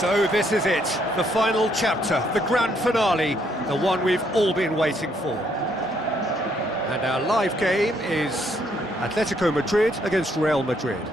So this is it, the final chapter, the grand finale, the one we've all been waiting for. And our live game is Atletico Madrid against Real Madrid.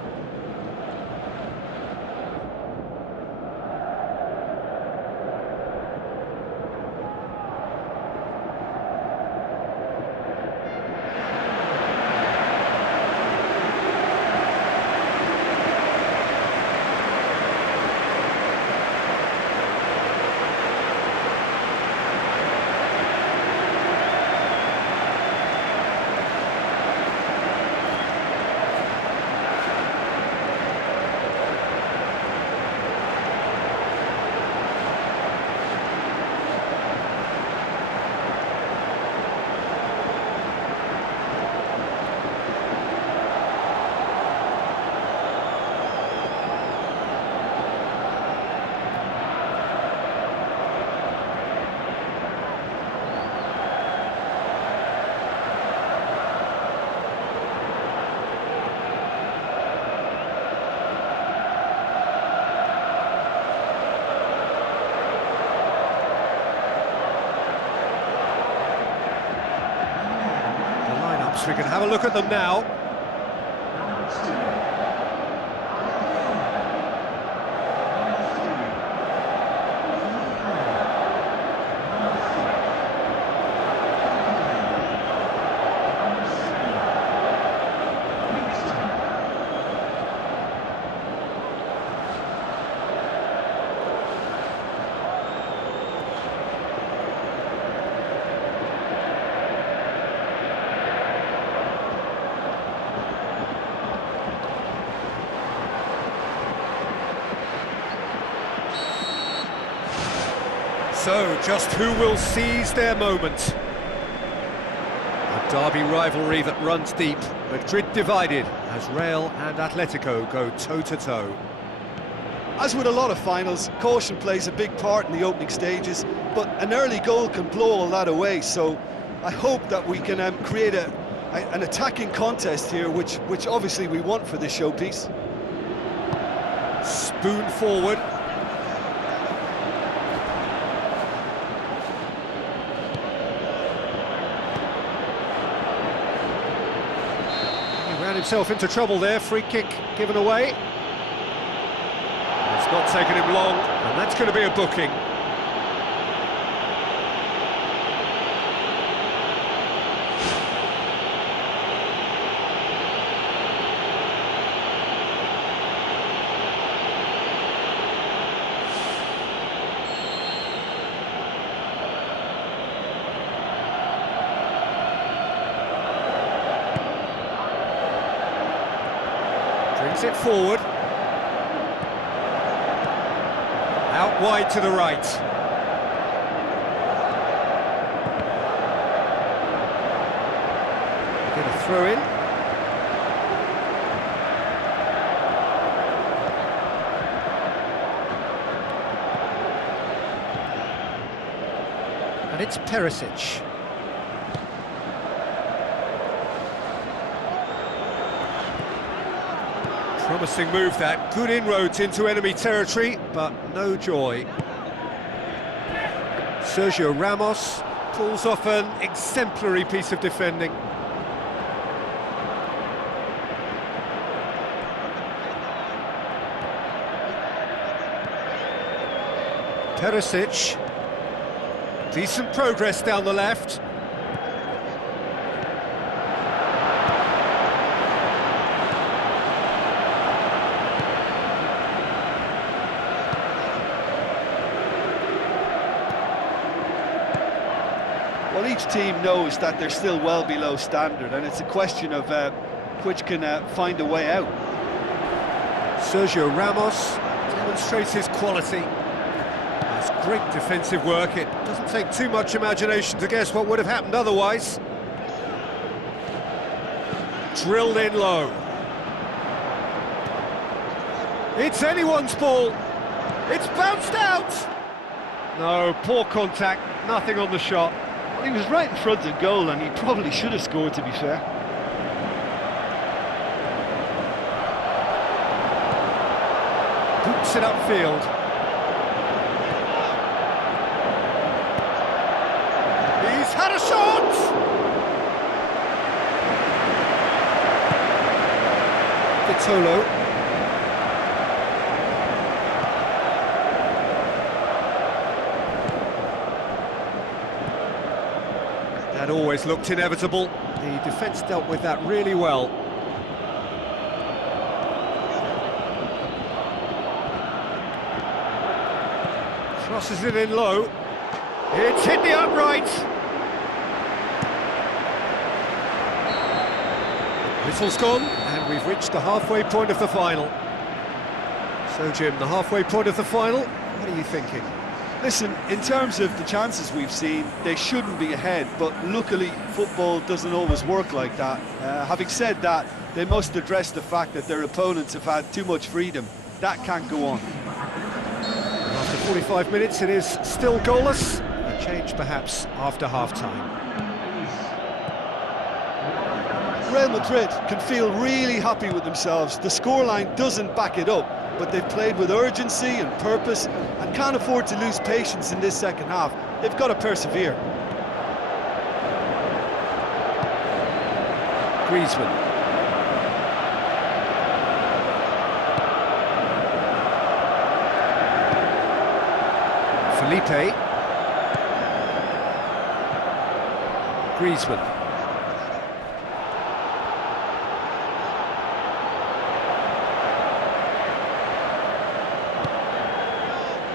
We can have a look at them now. So, just who will seize their moment? A derby rivalry that runs deep, Madrid divided as Real and Atletico go toe-to-toe. As with a lot of finals, caution plays a big part in the opening stages, but an early goal can blow all that away, so I hope that we can create an attacking contest here, which obviously we want for this showpiece. Spoon forward. Ran himself into trouble there, free kick given away. It's not taken him long, and that's going to be a booking. Brings it forward. Out wide to the right. Get a throw in. And it's Perisic. Promising move that, good inroads into enemy territory, but no joy. Sergio Ramos pulls off an exemplary piece of defending. Perisic, decent progress down the left. Well, each team knows that they're still well below standard, and it's a question of which can find a way out. Sergio Ramos demonstrates his quality. That's great defensive work. It doesn't take too much imagination to guess what would have happened otherwise. Drilled in low. It's anyone's ball. It's bounced out. No, poor contact, nothing on the shot. Well, he was right in front of goal, and he probably should have scored, to be fair. Boots it upfield. Tolo. That always looked inevitable. The defence dealt with that really well. Crosses it in low. It's hit the upright. Whistle's gone, and we've reached the halfway point of the final. So, Jim, the halfway point of the final, what are you thinking? Listen, in terms of the chances we've seen, they shouldn't be ahead, but luckily football doesn't always work like that. Having said that, they must address the fact that their opponents have had too much freedom. That can't go on. After 45 minutes, it is still goalless. A change perhaps after half-time. Real Madrid can feel really happy with themselves. The scoreline doesn't back it up, but they've played with urgency and purpose and can't afford to lose patience in this second half. They've got to persevere. Griezmann. Felipe. Griezmann.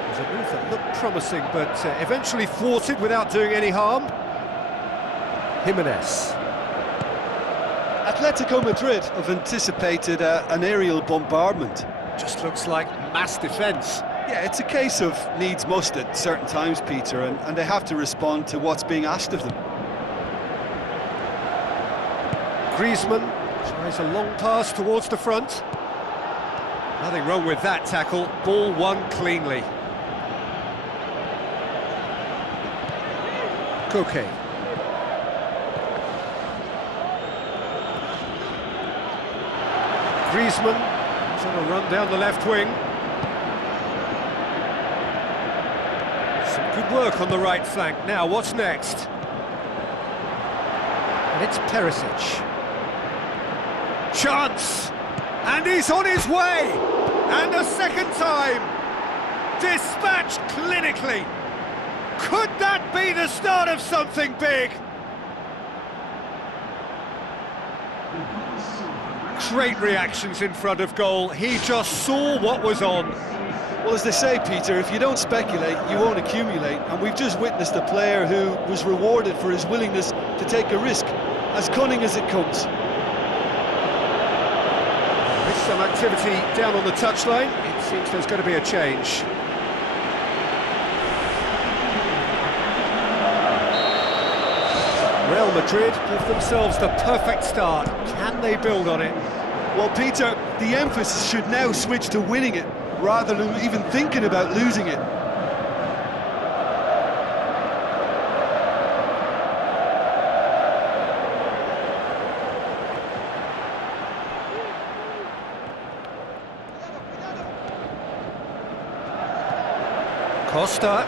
It was a move that looked promising, but eventually thwarted without doing any harm. Jimenez. Atletico Madrid have anticipated an aerial bombardment. Just looks like mass defence. Yeah, it's a case of needs must at certain times, Peter, and they have to respond to what's being asked of them. Griezmann tries a long pass towards the front. Nothing wrong with that tackle. Ball won cleanly. Koke. Griezmann is on a run down the left wing. Some good work on the right flank. Now, what's next? And it's Perisic. Chance! And he's on his way! And a second time! Dispatched clinically! Could that be the start of something big? Great reactions in front of goal. He just saw what was on. Well, as they say, Peter, if you don't speculate, you won't accumulate. And we've just witnessed a player who was rewarded for his willingness to take a risk, as cunning as it comes. With some activity down on the touchline, it seems there's going to be a change. Real Madrid give themselves the perfect start. Can they build on it? Well, Peter, the emphasis should now switch to winning it, rather than even thinking about losing it. Costa.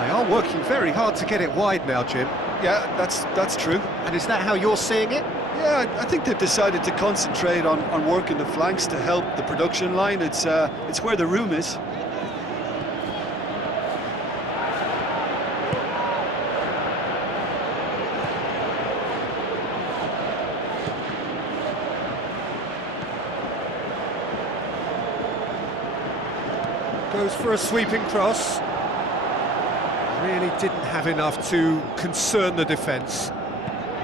They are working very hard to get it wide now, Jim. Yeah, that's true. And is that how you're seeing it? Yeah, I think they've decided to concentrate on working the flanks to help the production line. It's where the room is. Goes for a sweeping cross. Really didn't have enough to concern the defence.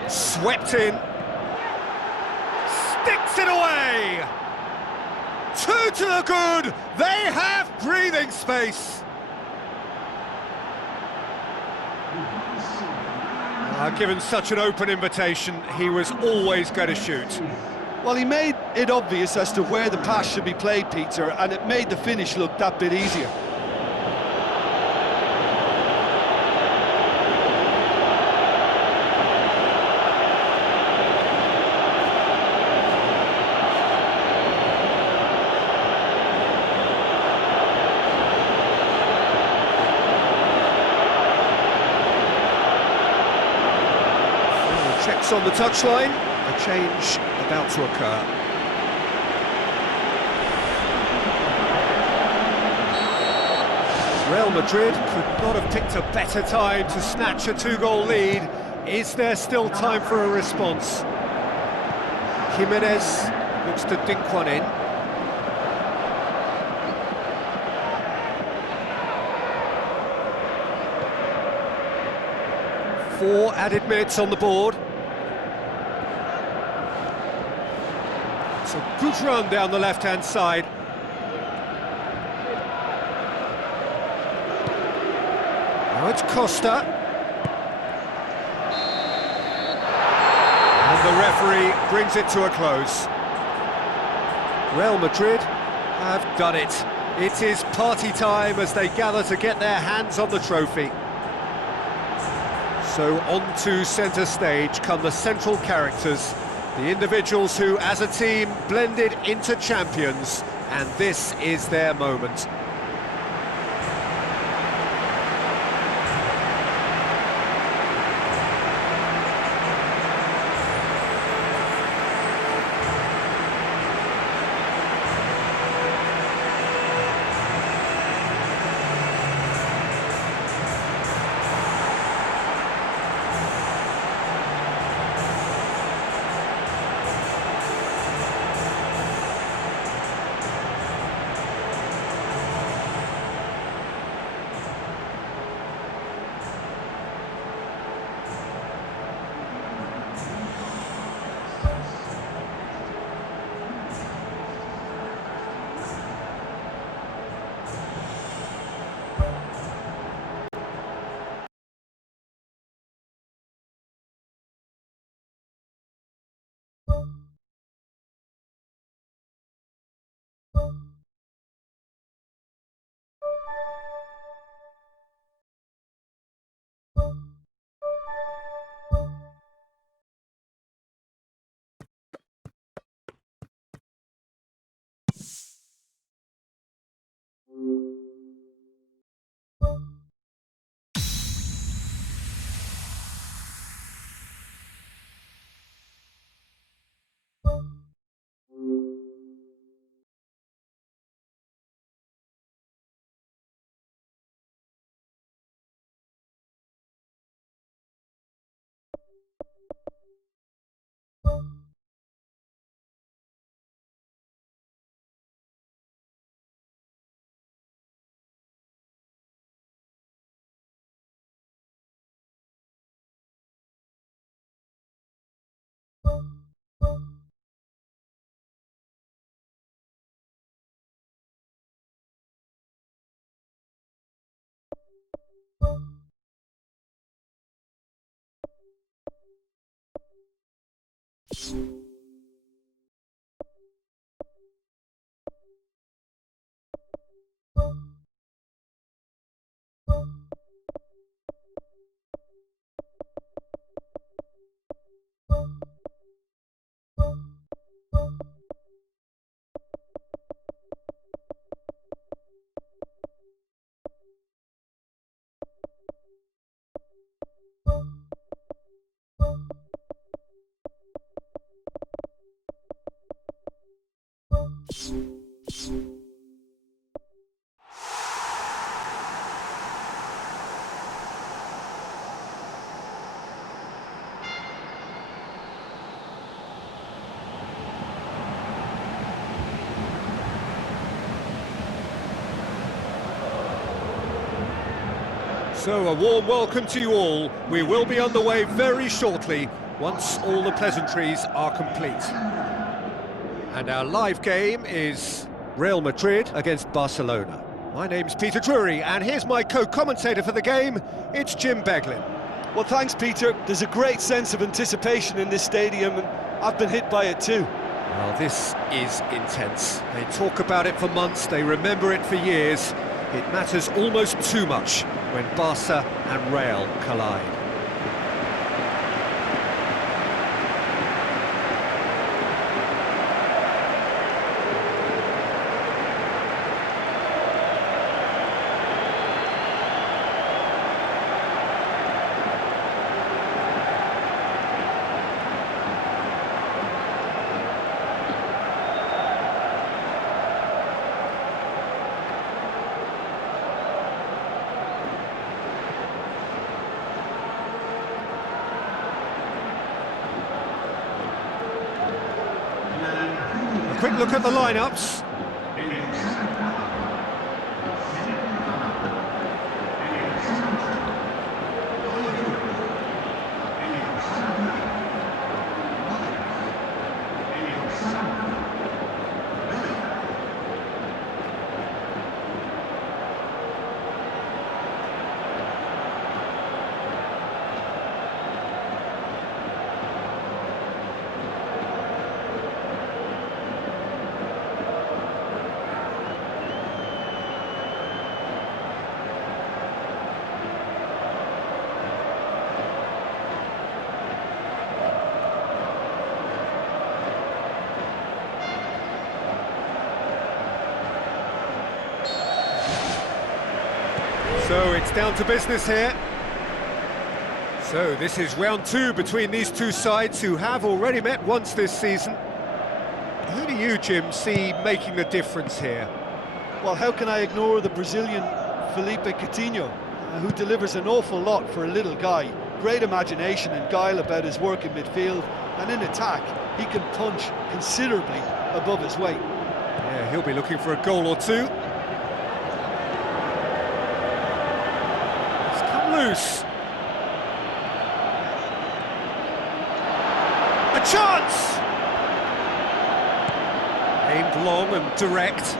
Swept in. Sticks it away! Two to the good! They have breathing space! Given such an open invitation, he was always going to shoot. Well, he made it obvious as to where the pass should be played, Peter, and it made the finish look that bit easier. on the touchline, a change about to occur. Real Madrid could not have picked a better time to snatch a two-goal lead. Is there still time for a response? Jimenez looks to dink one in. Four added minutes on the board. It's a good run down the left-hand side. Now it's Costa. And the referee brings it to a close. Real Madrid have done it. It is party time as they gather to get their hands on the trophy. So on to centre stage come the central characters, the individuals who, as a team, blended into champions, and this is their moment. So a warm welcome to you all. We will be underway very shortly once all the pleasantries are complete. And our live game is Real Madrid against Barcelona. My name's Peter Drury, and here's my co-commentator for the game, it's Jim Beglin. Well, thanks, Peter. There's a great sense of anticipation in this stadium, and I've been hit by it too. Well, this is intense. They talk about it for months, they remember it for years. It matters almost too much when Barca and Real collide. quick look at the lineups. So it's down to business here. So this is round two between these two sides who have already met once this season. Who do you, Jim, see making the difference here? Well, how can I ignore the Brazilian Felipe Coutinho, who delivers an awful lot for a little guy. Great imagination and guile about his work in midfield, and in attack, he can punch considerably above his weight. Yeah, he'll be looking for a goal or two. It's come loose. A chance! Aimed long and direct.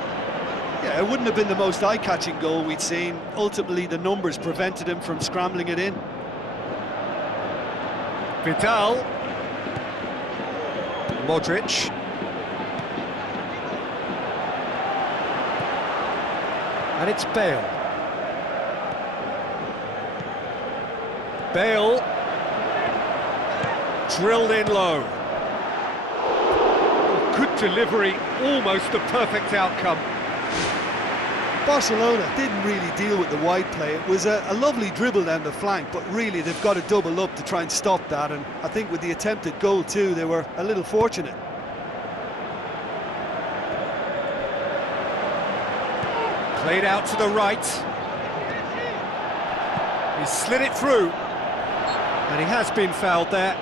Yeah, it wouldn't have been the most eye-catching goal we'd seen. Ultimately, the numbers prevented him from scrambling it in. Vidal. Modric. And it's Bale. Bale. Drilled in low. Good delivery, almost the perfect outcome. Barcelona didn't really deal with the wide play. It was a lovely dribble down the flank, but really they've got to double up to try and stop that, and I think with the attempted goal too, they were a little fortunate. Played out to the right. He slid it through, and he has been fouled there.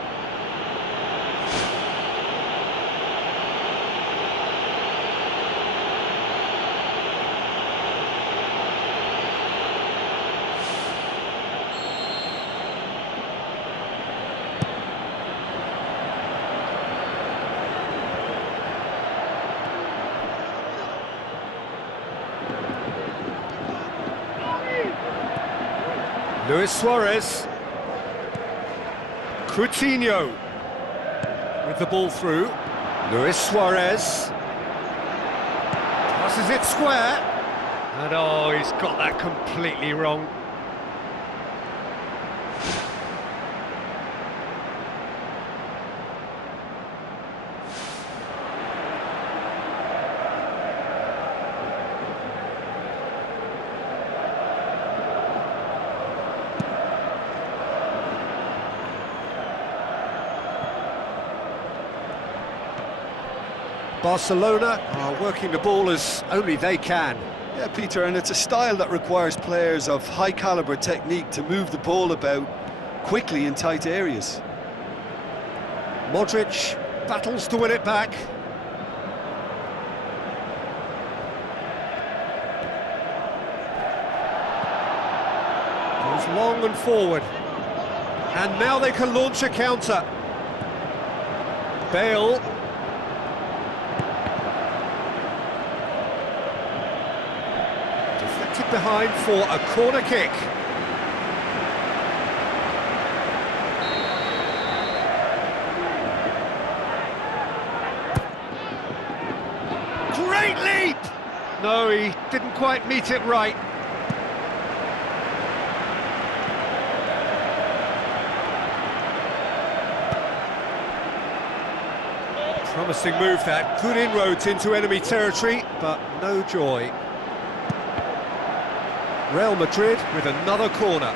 Luis Suarez. Coutinho with the ball through. Luis Suarez passes it square, and oh, he's got that completely wrong. Barcelona are working the ball as only they can. Yeah, Peter, and it's a style that requires players of high-caliber technique to move the ball about quickly in tight areas. Modric battles to win it back. Goes long and forward. And now they can launch a counter. Bale. Behind for a corner kick. Great leap! No, he didn't quite meet it right. Promising move that, good inroads into enemy territory, but no joy. Real Madrid with another corner.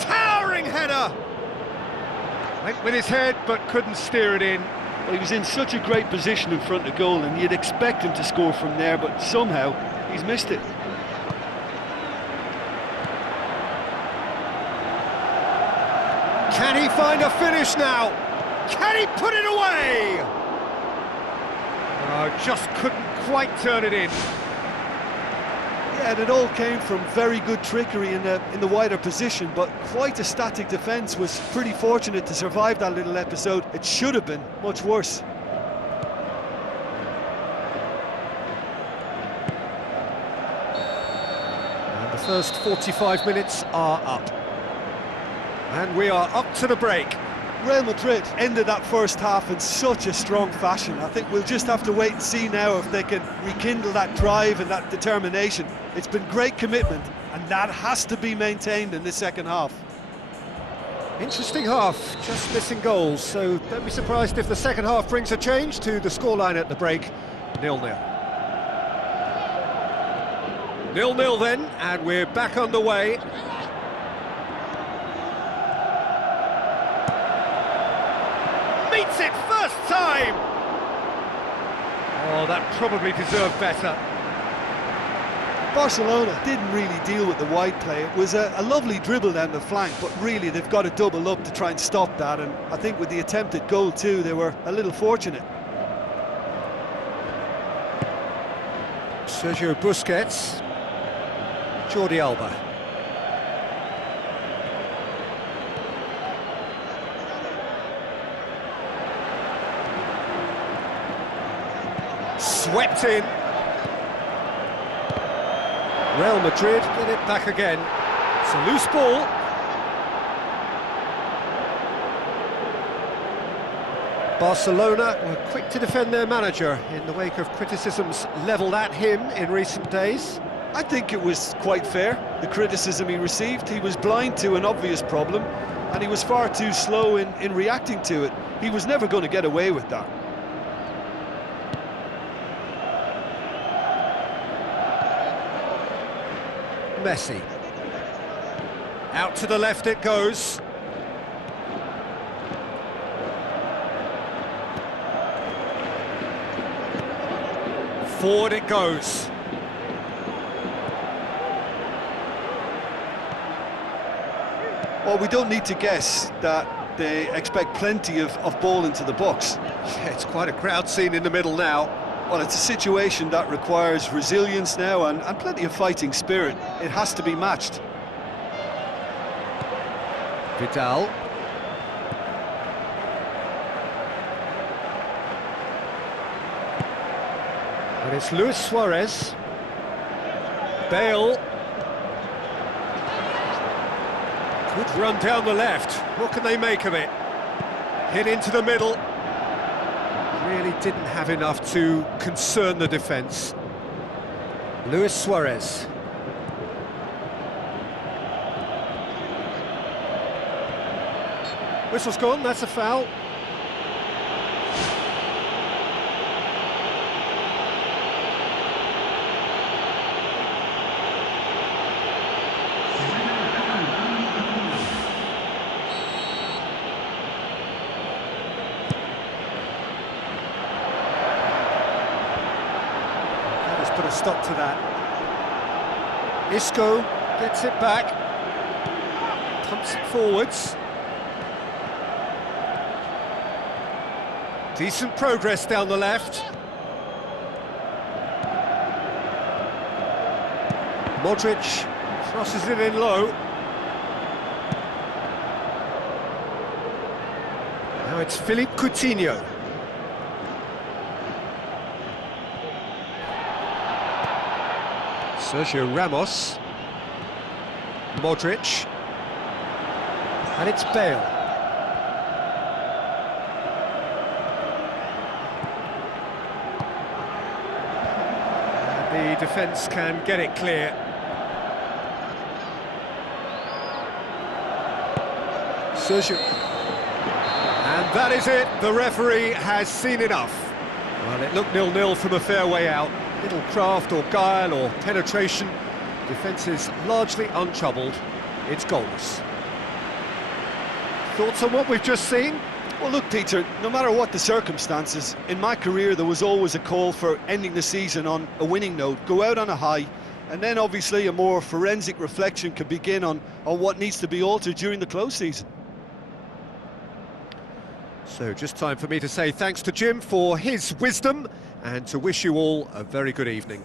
Towering header! Went with his head but couldn't steer it in. Well, he was in such a great position in front of goal, and you'd expect him to score from there, but somehow he's missed it. Can he find a finish now? Can he put it away? Oh, just couldn't quite turn it in. Yeah, and it all came from very good trickery in the wider position, but quite a static defence. Was pretty fortunate to survive that little episode. It should have been much worse. And the first 45 minutes are up. And we are up to the break. Real Madrid ended that first half in such a strong fashion. I think we'll just have to wait and see now if they can rekindle that drive and that determination. It's been great commitment, and that has to be maintained in the second half. Interesting half, just missing goals, so don't be surprised if the second half brings a change to the scoreline at the break. 0-0. 0-0 then, and we're back on the way. Meets it first time! Oh, that probably deserved better. Barcelona didn't really deal with the wide play. It was a lovely dribble down the flank, but really they've got to double up to try and stop that, and I think with the attempted goal too, they were a little fortunate. Sergio Busquets, Jordi Alba. Swept in. Real Madrid get it back again. It's a loose ball. Barcelona were quick to defend their manager in the wake of criticisms levelled at him in recent days. I think it was quite fair, the criticism he received. He was blind to an obvious problem, and he was far too slow in reacting to it. He was never going to get away with that. Messi. Out to the left it goes. Forward it goes. Well, we don't need to guess that they expect plenty of ball into the box. Yeah, it's quite a crowd scene in the middle now. Well, it's a situation that requires resilience now and plenty of fighting spirit. It has to be matched. Vidal. And it's Luis Suarez. Bale. Good run down the left. What can they make of it? Hit into the middle. Really didn't have enough to concern the defence. Luis Suarez. Whistle's gone, that's a foul. Put a stop to that. Isco gets it back, pumps it forwards. Decent progress down the left. Modric crosses it in low. Now it's Philippe Coutinho. Sergio Ramos, Modric, and it's Bale. And the defence can get it clear. Sergio. And that is it, the referee has seen enough. Well, it looked 0-0 from a fair way out. Little craft or guile or penetration. Defence is largely untroubled. It's goalless. Thoughts on what we've just seen? Well, look, Peter, no matter what the circumstances, in my career there was always a call for ending the season on a winning note, go out on a high, and then obviously a more forensic reflection could begin on what needs to be altered during the close season. So just time for me to say thanks to Jim for his wisdom and to wish you all a very good evening.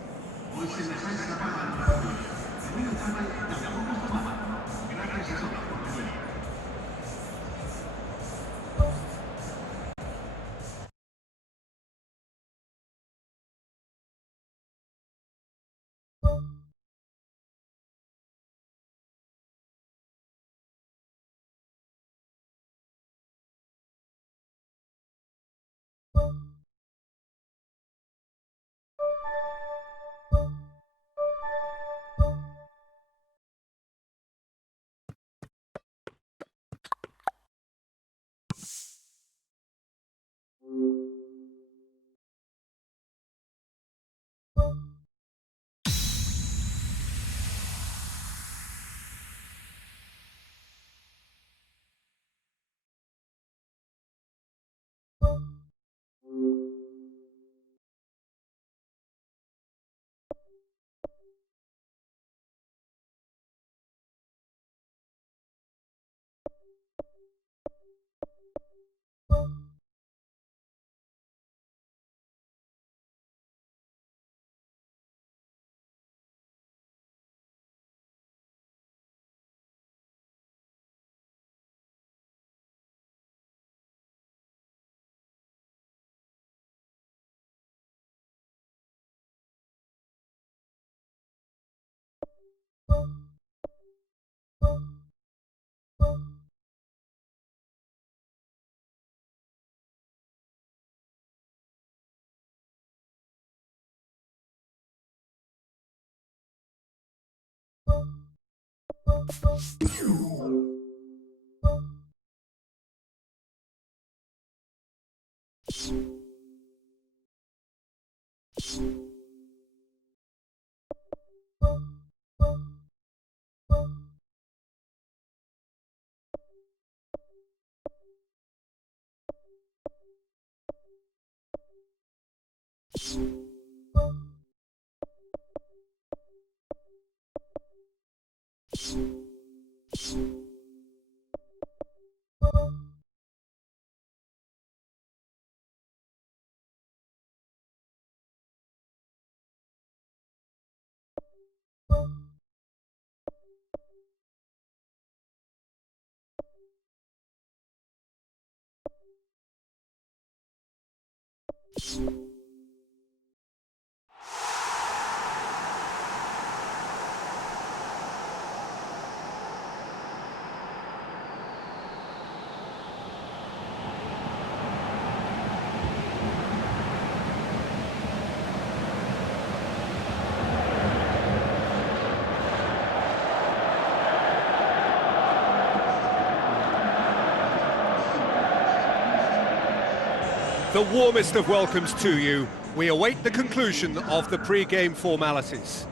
The warmest of welcomes to you. We await the conclusion of the pre-game formalities.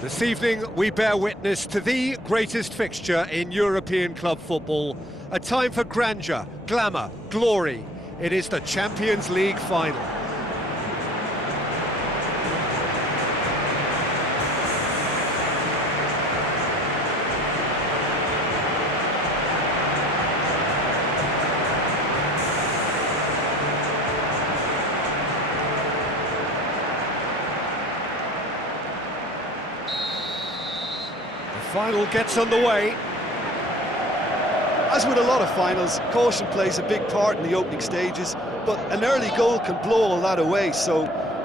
This evening we bear witness to the greatest fixture in European club football. A time for grandeur, glamour, glory. It is the Champions League final. Final gets underway. As with a lot of finals, caution plays a big part in the opening stages, but an early goal can blow all that away, so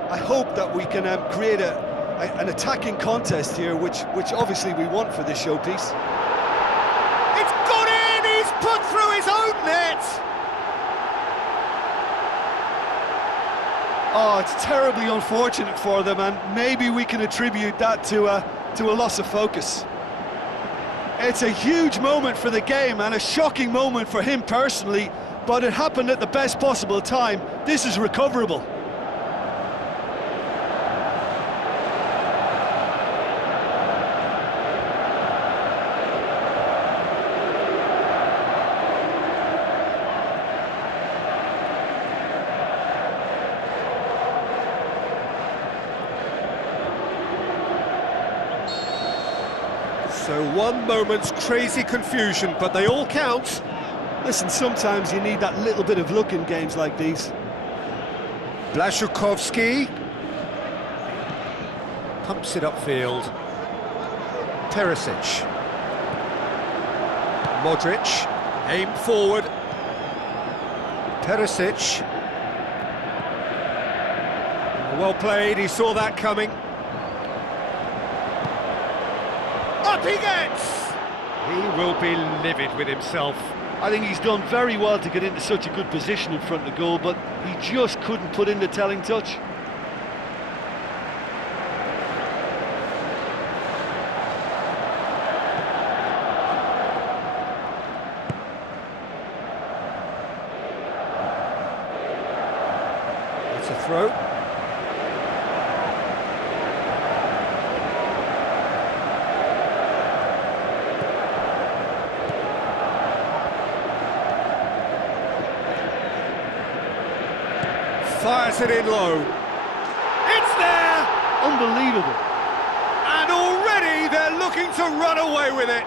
I hope that we can create an attacking contest here, which obviously we want for this showpiece. It's gone in! He's put through his own net! Oh, it's terribly unfortunate for them, and maybe we can attribute that to a loss of focus. It's a huge moment for the game and a shocking moment for him personally, but it happened at the best possible time. This is recoverable. So one moment's crazy confusion, but they all count. Listen, sometimes you need that little bit of luck in games like these. Blaszczykowski pumps it upfield. Perisic. Modric, aimed forward. Perisic. Well played, he saw that coming. Up he gets! He will be livid with himself. I think he's done very well to get into such a good position in front of goal, but he just couldn't put in the telling touch. It's a throw. Fires it in low. It's there! Unbelievable. And already they're looking to run away with it.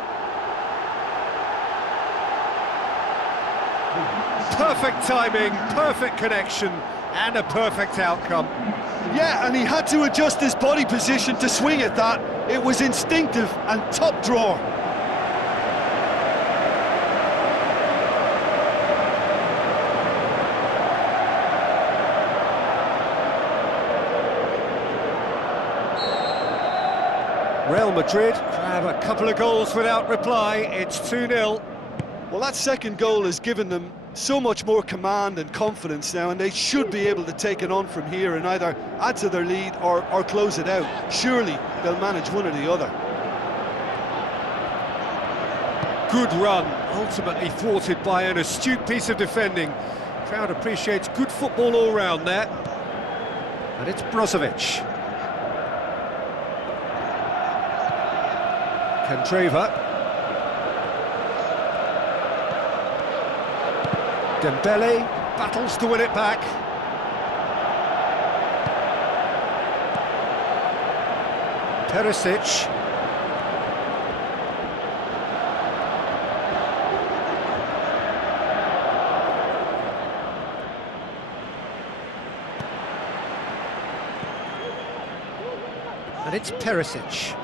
Perfect timing, perfect connection, and a perfect outcome. Yeah, and he had to adjust his body position to swing at that. It was instinctive and top drawer. Real Madrid grab a couple of goals without reply. It's 2-0. Well, that second goal has given them so much more command and confidence now, and they should be able to take it on from here and either add to their lead or close it out. Surely they'll manage one or the other. Good run, ultimately thwarted by an astute piece of defending. Crowd appreciates good football all round there. And it's Brozovic. Candreva. Dembele battles to win it back. Perisic. And it's Perisic.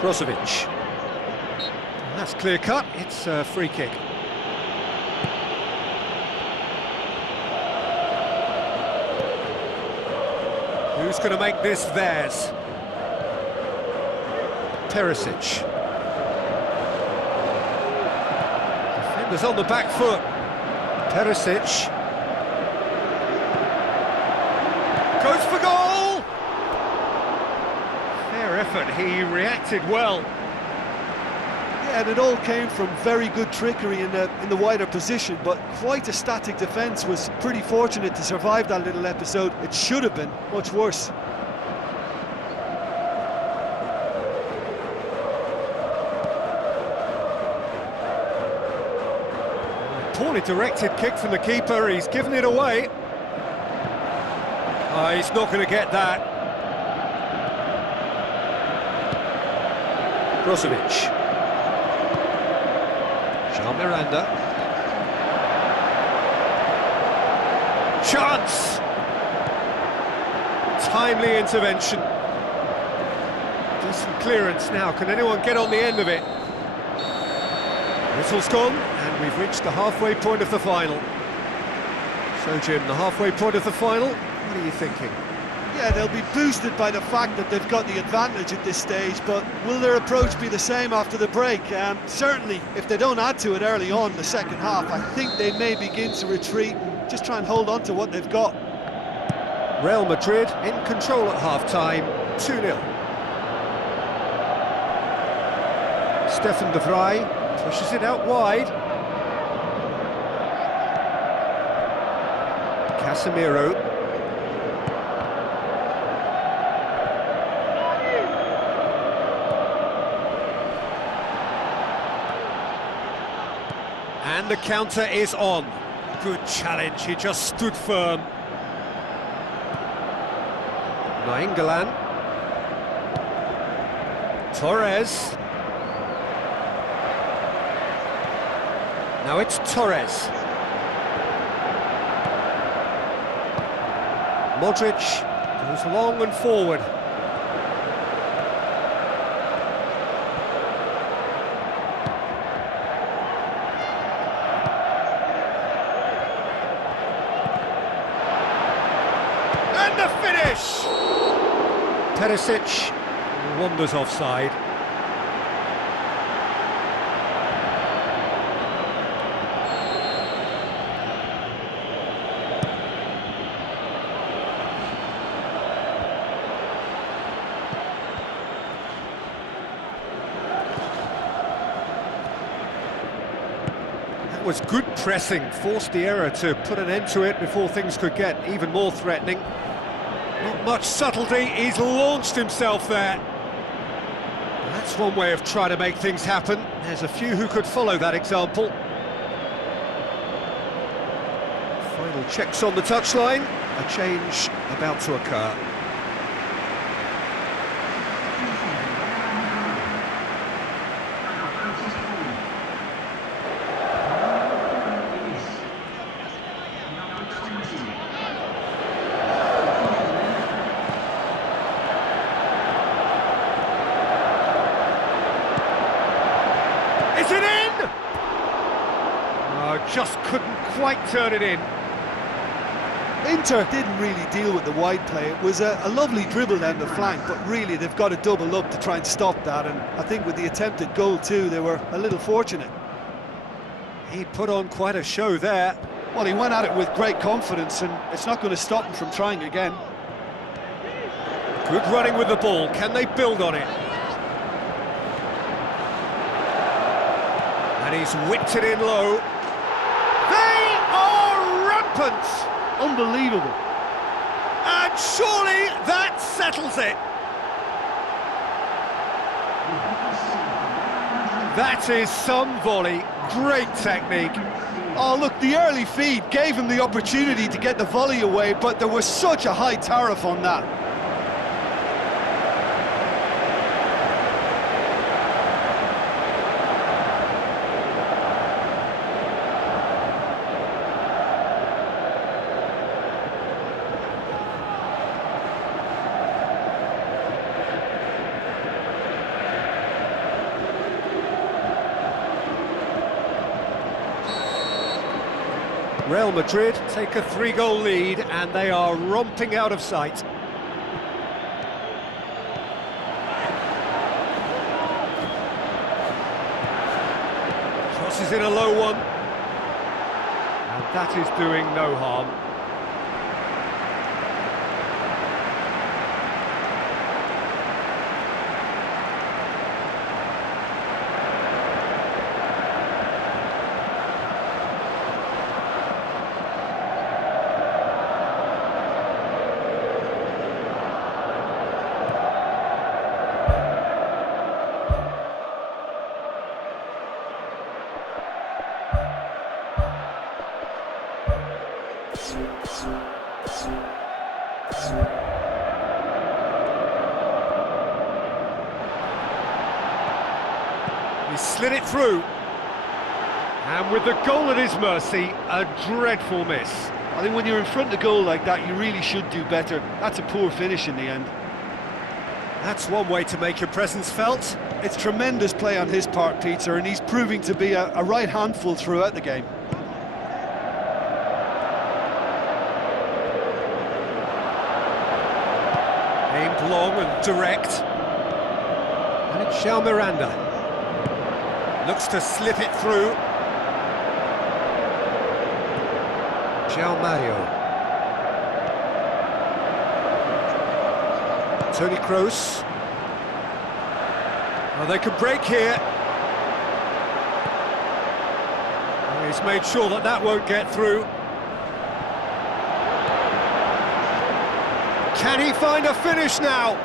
Brozovic. That's clear cut, it's a free kick. Who's going to make this theirs? Perisic. Defenders on the back foot. Perisic. Goes for goal! Fair effort, he reacted well. Yeah, and it all came from very good trickery in the wider position, but quite a static defence. Was pretty fortunate to survive that little episode. It should have been much worse. Poorly directed kick from the keeper, he's given it away. He's not going to get that. Brozovic. Jean Miranda. Chance! Timely intervention. Decent clearance now. Can anyone get on the end of it? Whistle's gone, and we've reached the halfway point of the final. So, Jim, the halfway point of the final, what are you thinking? Yeah, they'll be boosted by the fact that they've got the advantage at this stage, but will their approach be the same after the break? Certainly, if they don't add to it early on in the second half, I think they may begin to retreat and just try and hold on to what they've got. Real Madrid in control at half-time, 2-0. Stefan de Vrij pushes it out wide. Casemiro. And the counter is on. Good challenge, he just stood firm. Nainggolan. Torres. Now it's Torres. Modric goes long and forward. And the finish! Perisic wanders offside. Was good pressing, forced the error to put an end to it before things could get even more threatening. Not much subtlety, he's launched himself there. That's one way of trying to make things happen. There's a few who could follow that example. Final checks on the touchline, a change about to occur. Is it in? Oh, just couldn't quite turn it in. Inter didn't really deal with the wide play. It was a lovely dribble down the flank, but really they've got to double up to try and stop that, and I think with the attempted goal too, they were a little fortunate. He put on quite a show there. Well, he went at it with great confidence, and it's not going to stop him from trying again. Good running with the ball, can they build on it? And he's whipped it in low. They are rampant! Unbelievable. And surely that settles it. That is some volley, great technique. Oh, look, the early feed gave him the opportunity to get the volley away, but there was such a high tariff on that. Real Madrid take a 3-goal lead and they are romping out of sight. Crosses in a low one. And that is doing no harm. He slid it through. And with the goal at his mercy, a dreadful miss. I think when you're in front of goal like that, you really should do better. That's a poor finish in the end. That's one way to make your presence felt. It's tremendous play on his part, Peter, and he's proving to be a right handful throughout the game. Aimed long and direct. And it's João Miranda. Looks to slip it through. João Mario. Toni Kroos. Oh, they could break here. Oh, he's made sure that that won't get through. Can he find a finish now?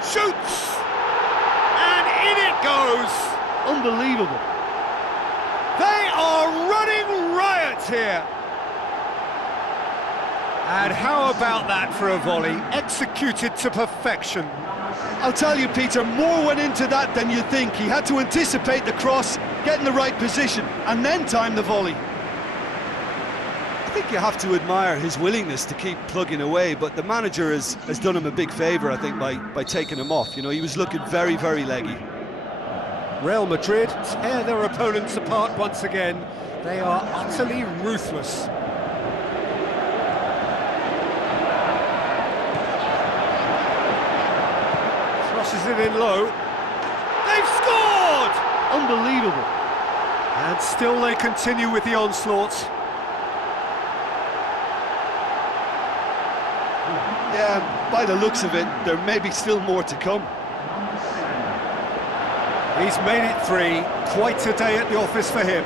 Shoots! And in it goes! Unbelievable. They are running riot here. And how about that for a volley, executed to perfection. I'll tell you, Peter, more went into that than you think. He had to anticipate the cross, get in the right position, and then time the volley. I think you have to admire his willingness to keep plugging away, but the manager has done him a big favour, I think, by taking him off. You know, he was looking very, very leggy. Real Madrid tear their opponents apart once again. They are utterly ruthless. Crosses it in low. They've scored! Unbelievable. And still they continue with the onslaught. Yeah, by the looks of it, there may be still more to come. He's made it 3. Quite a day at the office for him.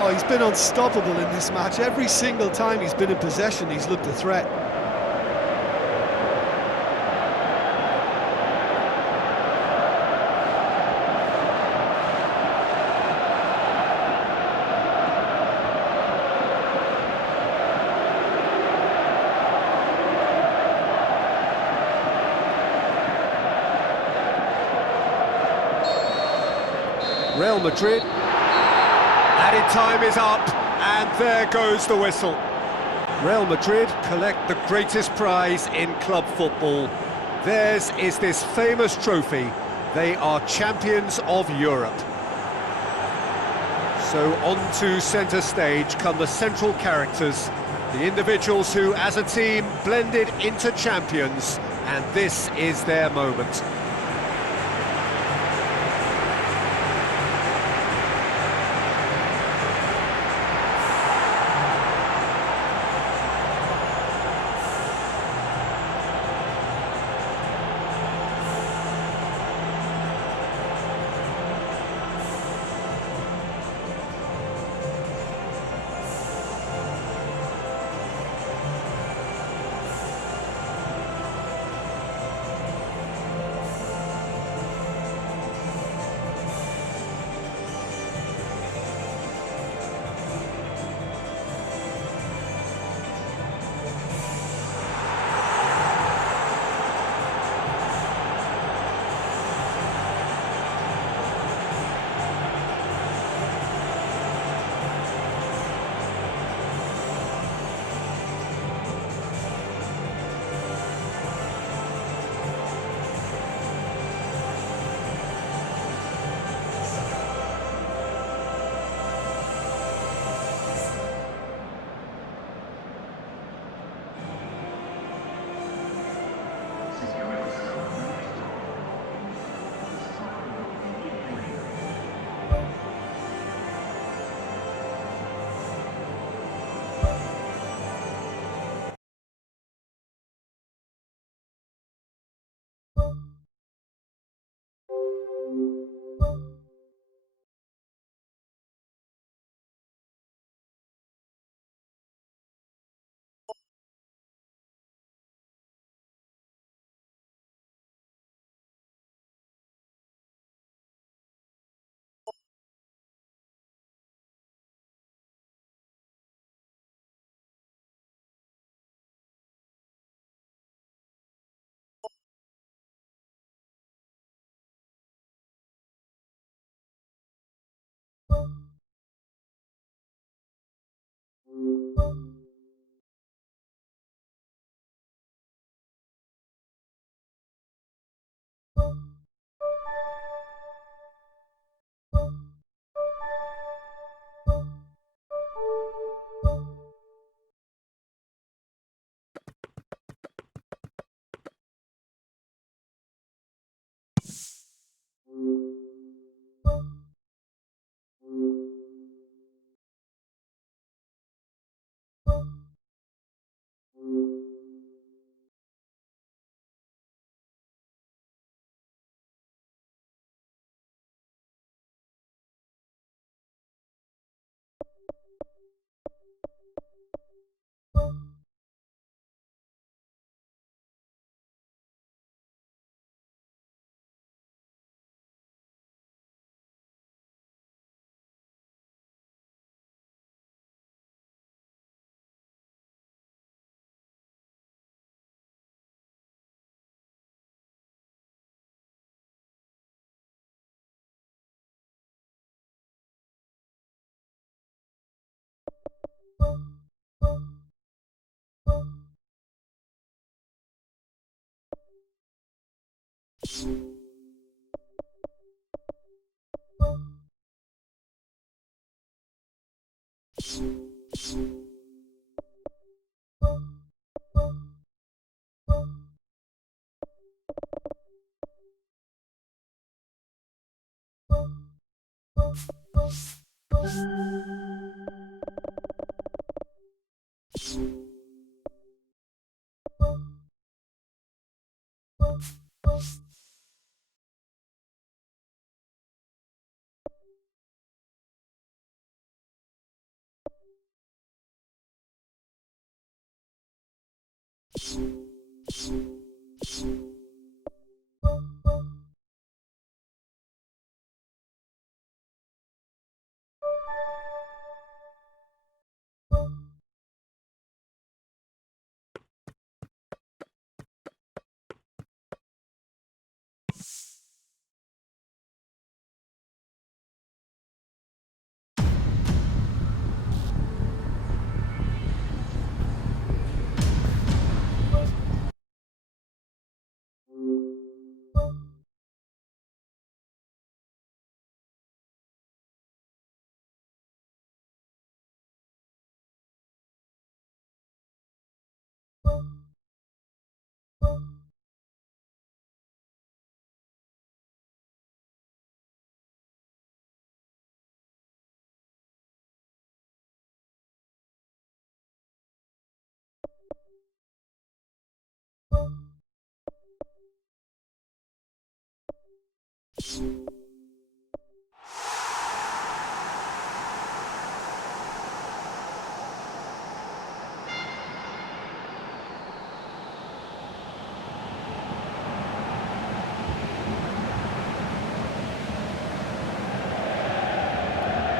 Oh, he's been unstoppable in this match. Every single time he's been in possession, he's looked a threat. Real Madrid. Added time is up, and there goes the whistle. Real Madrid collect the greatest prize in club football. Theirs is this famous trophy. They are champions of Europe. So on to centre stage come the central characters, the individuals who, as a team, blended into champions, and this is their moment.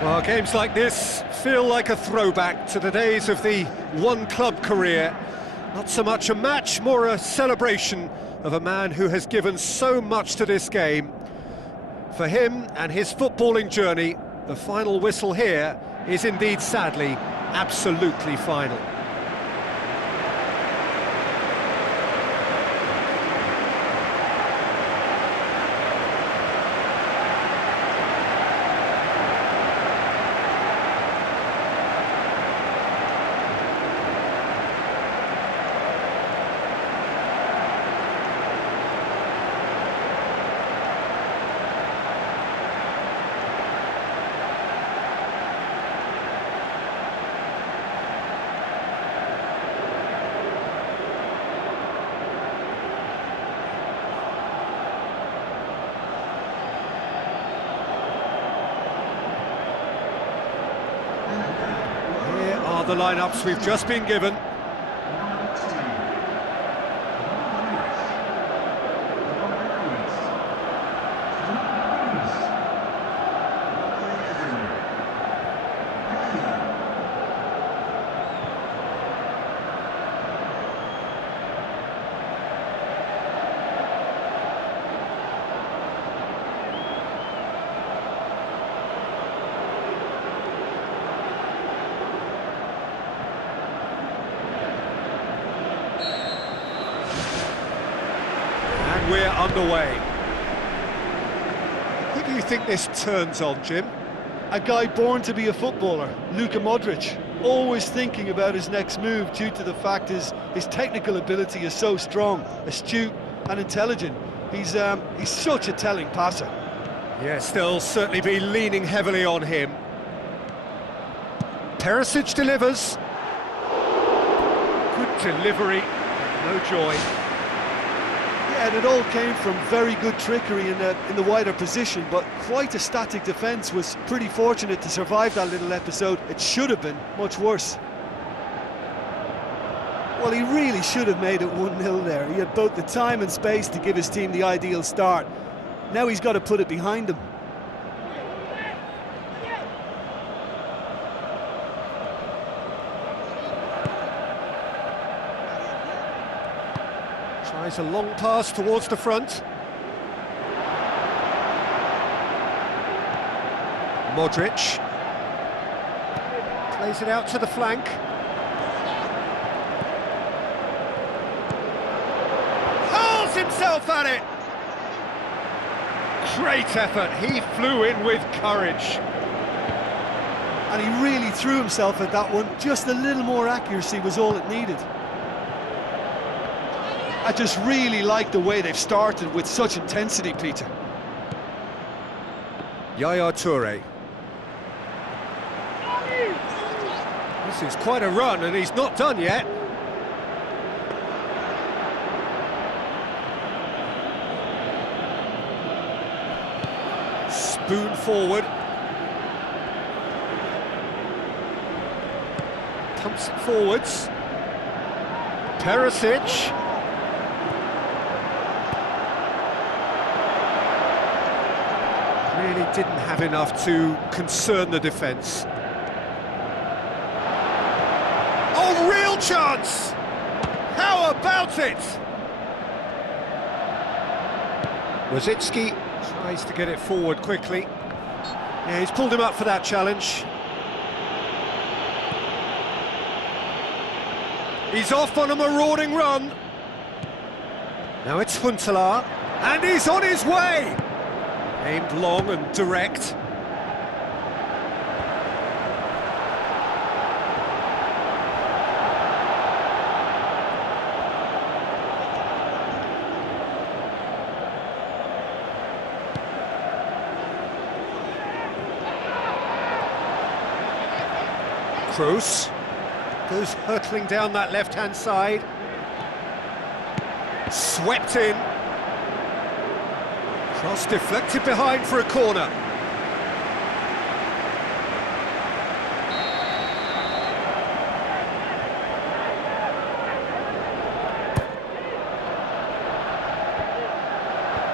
Well, games like this feel like a throwback to the days of the one-club career. Not so much a match, more a celebration of a man who has given so much to this game. For him and his footballing journey, the final whistle here is indeed, sadly, absolutely final. The lineups we've just been given. We're underway. Who do you think this turns on, Jim? A guy born to be a footballer, Luka Modric, always thinking about his next move due to the fact his technical ability is so strong, astute and intelligent. He's such a telling passer. Yes, they'll certainly be leaning heavily on him. Perisic delivers. Good delivery, no joy. Yeah, and it all came from very good trickery in the wider position, but quite a static defence. Was pretty fortunate to survive that little episode. It should have been much worse. Well, he really should have made it 1-0 there. He had both the time and space to give his team the ideal start. Now he's got to put it behind him. Tries a long pass towards the front. Modric. Plays it out to the flank. Hurls himself at it! Great effort, he flew in with courage. And he really threw himself at that one. Just a little more accuracy was all it needed. I just really like the way they've started with such intensity, Peter. Yaya Toure. This is quite a run, and he's not done yet. Spoon forward. Pumps it forwards. Perisic. Really didn't have enough to concern the defence. Oh, real chance! How about it? Rosicki tries to get it forward quickly. Yeah, he's pulled him up for that challenge. He's off on a marauding run. Now it's Huntelaar, and he's on his way! Aimed long and direct. Kroos goes hurtling down that left-hand side. Swept in. Cross deflected behind for a corner.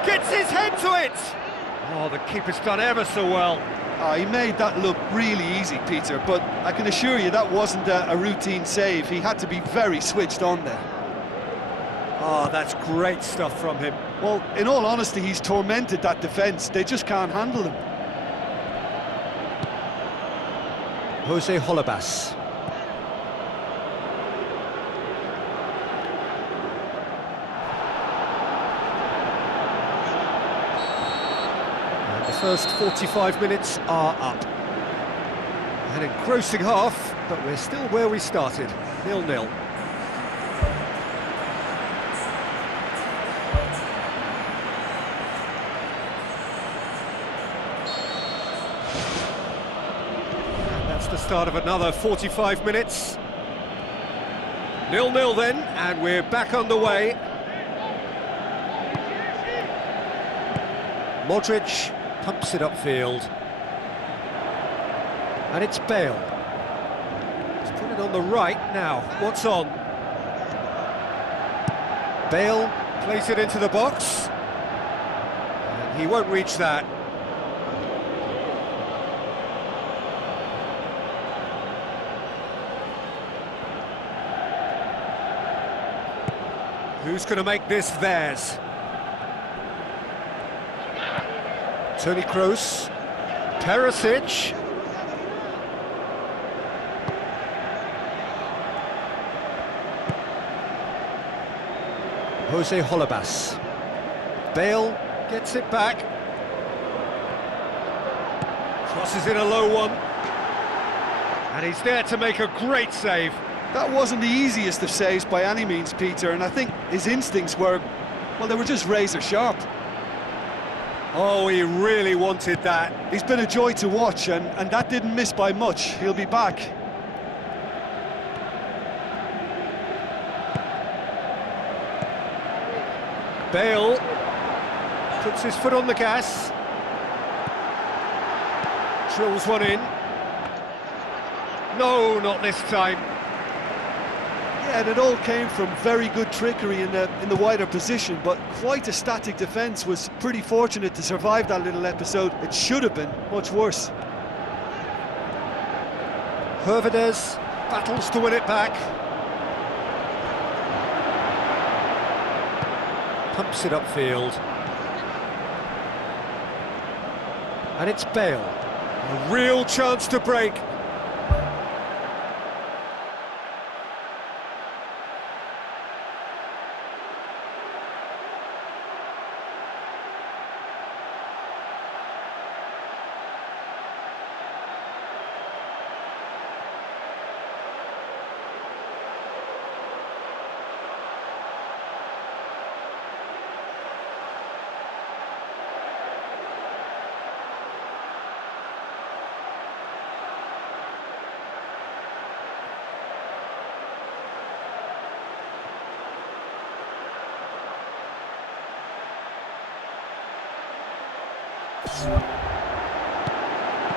Gets his head to it! Oh, the keeper's done ever so well. Oh, he made that look really easy, Peter, but I can assure you that wasn't a routine save. He had to be very switched on there. Oh, that's great stuff from him. Well, in all honesty, he's tormented that defence. They just can't handle him. Jose Holebas. And the first 45 minutes are up. An engrossing half, but we're still where we started, 0-0. The start of another 45 minutes. 0-0 then, and we're back underway. Modric pumps it upfield. And it's Bale. He's put it on the right now. What's on? Bale plays it into the box. And he won't reach that. Who's going to make this theirs? Toni Kroos, Perisic. Jose Holebas. Bale gets it back. Crosses in a low one. And he's there to make a great save. That wasn't the easiest of saves by any means, Peter, and I think his instincts were, well, they were just razor sharp. Oh, he really wanted that. He's been a joy to watch, and that didn't miss by much. He'll be back. Bale puts his foot on the gas. Drills one in. No, not this time. Yeah, and it all came from very good trickery in the wider position, but quite a static defence. Was pretty fortunate to survive that little episode. It should have been much worse. Hervedez battles to win it back. Pumps it upfield. And it's Bale. A real chance to break.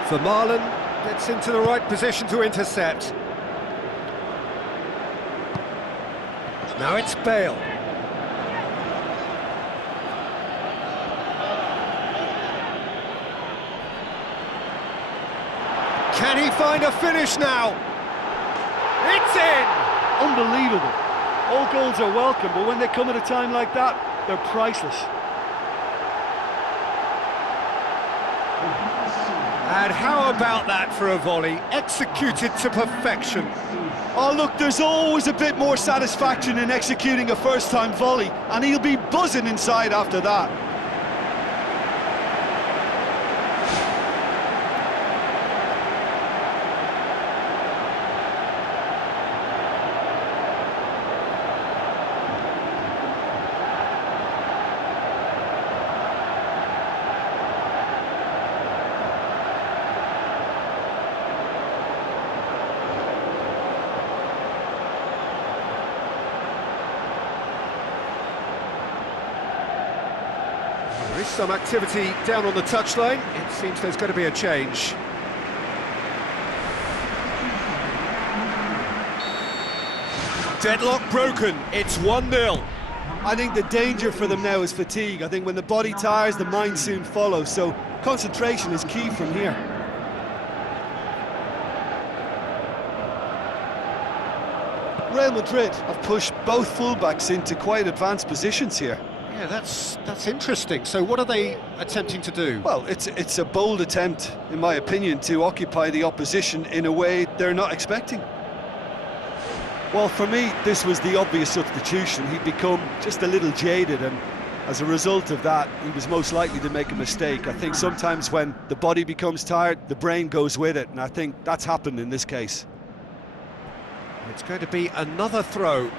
Vermaelen gets into the right position to intercept. Now it's Bale. Can he find a finish now? It's in! Unbelievable. All goals are welcome, but when they come at a time like that, they're priceless. And how about that for a volley? Executed to perfection. Oh look, there's always a bit more satisfaction in executing a first-time volley, and he'll be buzzing inside after that. There is some activity down on the touchline. It seems there's going to be a change. Deadlock broken. It's 1-0. I think the danger for them now is fatigue. I think when the body tires, the mind soon follows, so concentration is key from here. Real Madrid have pushed both fullbacks into quite advanced positions here. Yeah, that's interesting. So what are they attempting to do? Well, it's a bold attempt, in my opinion, to occupy the opposition in a way they're not expecting. Well, for me, this was the obvious substitution. He'd become just a little jaded, and as a result of that, he was most likely to make a mistake. I think sometimes when the body becomes tired, the brain goes with it, and I think that's happened in this case. It's going to be another throw.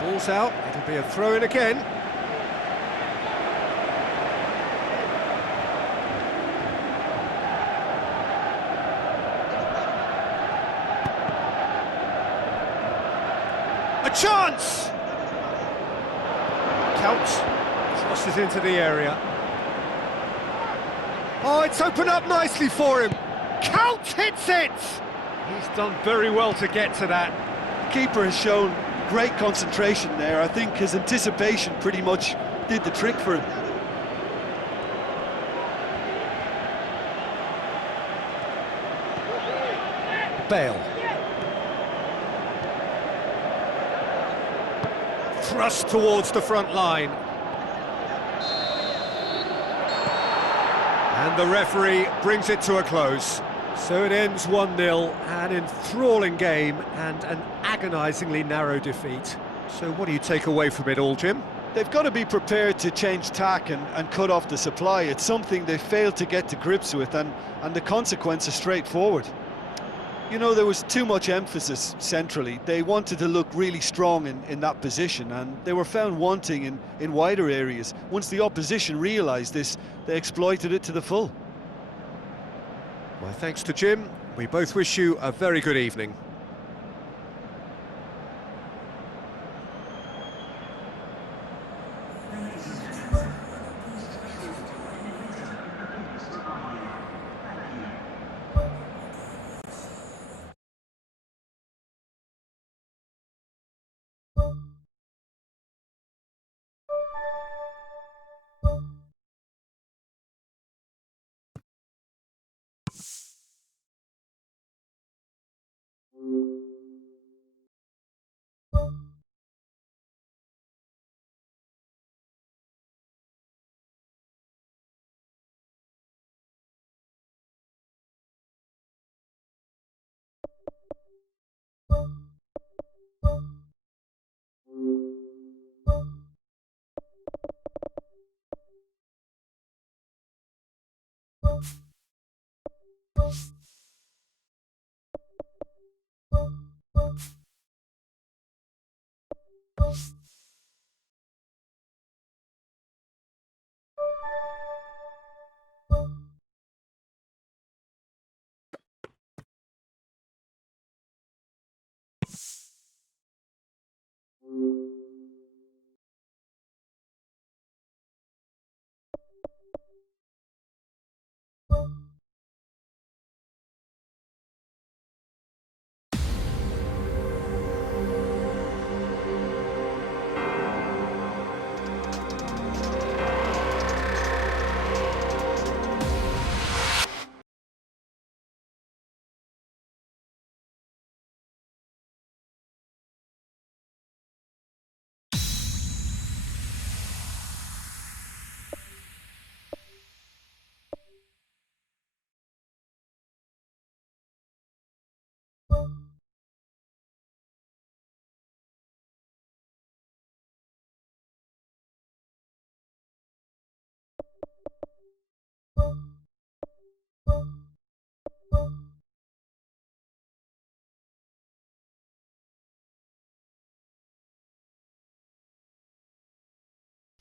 Ball's out, it'll be a throw-in again. A chance! Counts, crosses into the area. Oh, it's opened up nicely for him. Counts hits it! He's done very well to get to that. The keeper has shown great concentration there. I think his anticipation pretty much did the trick for him. Bale. Thrust towards the front line. And the referee brings it to a close. So it ends 1-0, an enthralling game and an agonisingly narrow defeat. So what do you take away from it all, Jim? They've got to be prepared to change tack and cut off the supply. It's something they failed to get to grips with, and the consequence is straightforward. You know, there was too much emphasis centrally. They wanted to look really strong in that position, and they were found wanting in wider areas. Once the opposition realised this, they exploited it to the full. My thanks to Jim. We both wish you a very good evening.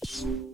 You